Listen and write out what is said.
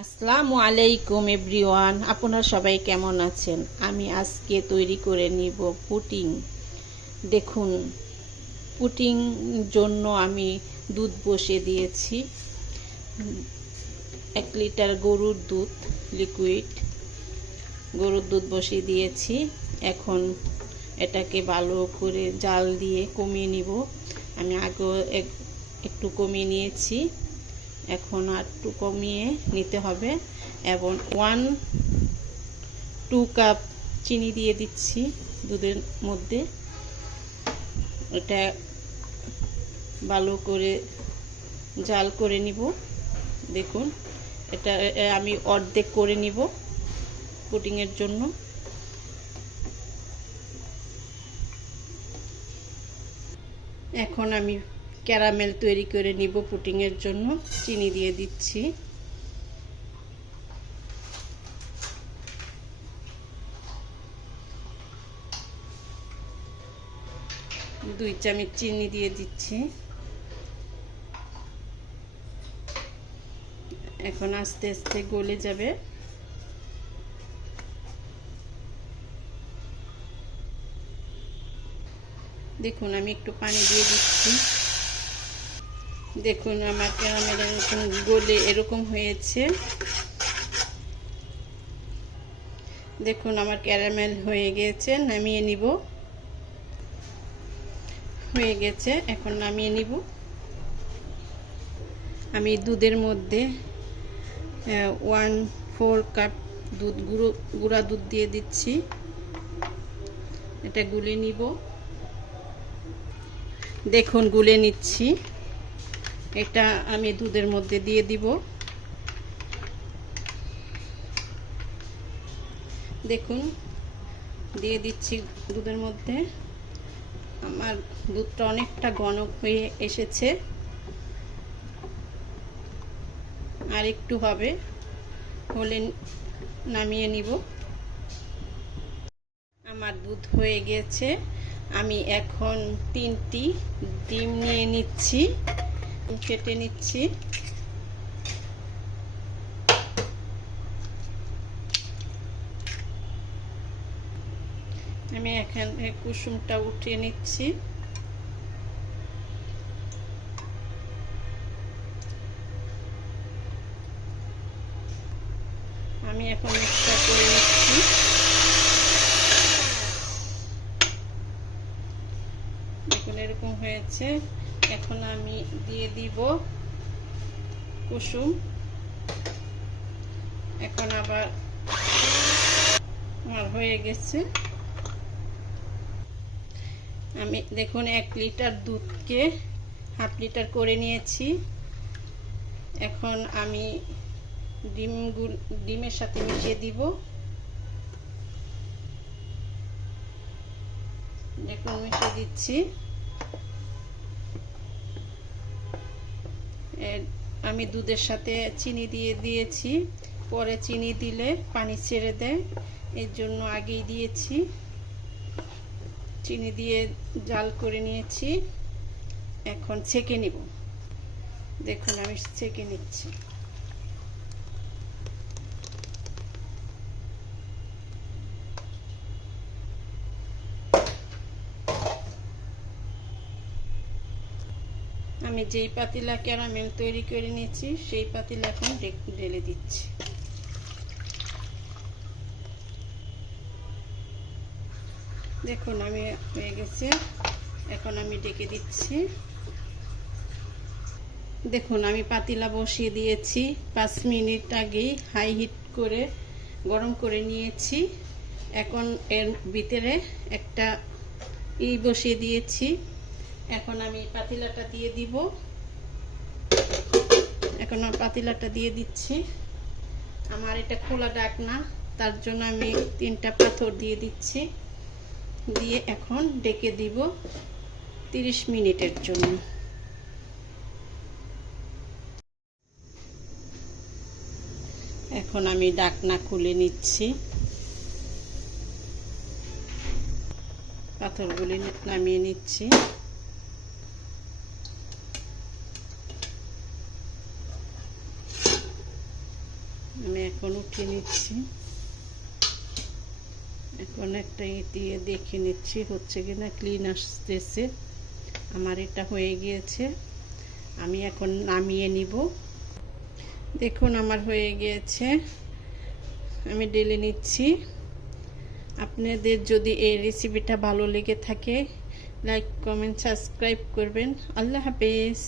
আসসালামু আলাইকুম এভরিওয়ান, আপনারা সবাই কেমন আছেন? আমি আজকে তৈরি করে নিব পুডিং। দেখুন, পুডিং জন্য আমি দুধ বসিয়ে দিয়েছি। 1 লিটার গরুর দুধ, লিকুইড গরুর দুধ বসিয়ে দিয়েছি। এখন এটাকে ভালো করে জাল দিয়ে কমিয়ে নিব। আমি আগেও একটু কমিয়ে নিয়েছি, এখন আর একটু কমিয়ে নিতে হবে। এবং 1-2 কাপ চিনি দিয়ে দিচ্ছি দুধের মধ্যে। এটা ভালো করে জাল করে নিব। দেখুন, এটা আমি অর্ধেক করে নিব পুডিংয়ের জন্য। এখন আমি ক্যারামেল তৈরি করে নিব পুডিংয়ের জন্য। চিনি দিয়ে দিচ্ছি, দুই চামচ চিনি দিয়ে দিচ্ছি। এখন আস্তে আস্তে গলে যাবে। দেখুন, আমি একটু পানি দিয়ে দিচ্ছি। দেখুন, আমার ক্যারামেল এরকম গলে এরকম হয়েছে। দেখুন, আমার ক্যারামেল হয়ে গেছে, নামিয়ে নিব। হয়ে গেছে, এখন নামিয়ে নিব। আমি দুধের মধ্যে 1/4 কাপ দুধ গুঁড়া দুধ দিয়ে দিচ্ছি। এটা গুলে নিব। দেখুন, গুলে নিচ্ছি। এটা আমি দুধের মধ্যে দিয়ে দিব। দেখুন, দিয়ে দিচ্ছি দুধের মধ্যে। আমার দুধটা অনেকটা ঘন হয়ে এসেছে, আর একটু হবে, হলে নামিয়ে নিব। আমার দুধ হয়ে গেছে। আমি এখন 3টি ডিম নিয়ে নিচ্ছি, কেটে নিচ্ছি। আমি এখানে কুসুমটা উঠিয়ে নিচ্ছি। আমি এখন একটা করে নিচ্ছি। দেখুন, এরকম হয়েছে। এখন আমি দিয়ে দিব কুসুম। এখন আবার আমার হয়ে গেছে। আমি দেখুন 1 লিটার দুধকে 1/2 লিটার করে নিয়েছি। এখন আমি ডিমের সাথে মিশিয়ে দিব। দেখুন, মিশিয়ে দিচ্ছি। আমি দুধের সাথে চিনি দিয়ে দিয়েছি, পরে চিনি দিলে পানি ছেড়ে দেয়, এর জন্য আগেই দিয়েছি। চিনি দিয়ে জাল করে নিয়েছি। এখন ছেঁকে নিব। দেখুন, আমি ছেঁকে নিচ্ছি। আমি যেই পাতিলা ক্যারামেল তৈরি করে নিয়েছি সেই পাতিলা এখন ঢেলে দিচ্ছি। দেখুন, আমি হয়ে গেছে। এখন আমি ঢেকে দিচ্ছি। দেখুন, আমি পাতিলা বসিয়ে দিয়েছি। 5 মিনিট আগেই হাই হিট করে গরম করে নিয়েছি। এখন এর ভিতরে একটা বসিয়ে দিয়েছি। এখন আমি পাতিলাটা দিয়ে দিব। এখন পাতিলাটা দিয়ে দিচ্ছি। আমার এটা খোলা ঢাকনা, তার জন্য আমি 3টা পাথর দিয়ে দিচ্ছি। দিয়ে এখন ঢেকে দিব 30 মিনিটের জন্য। এখন আমি ঢাকনা খুলে নিচ্ছি। পাথরগুলি নামিয়ে নিচ্ছি। আমি এখন উঠিয়ে নিচ্ছি। এখন একটা দিয়ে দেখে নিচ্ছি হচ্ছে কিনা, ক্লিন আসতেছে। আমার এটা হয়ে গিয়েছে, আমি এখন নামিয়ে নিব। দেখুন আমার হয়ে গিয়েছে, আমি ঢেলে নিচ্ছি। আপনাদের যদি এই রেসিপিটা ভালো লেগে থাকে, লাইক কমেন্ট সাবস্ক্রাইব করবেন। আল্লাহ হাফেজ।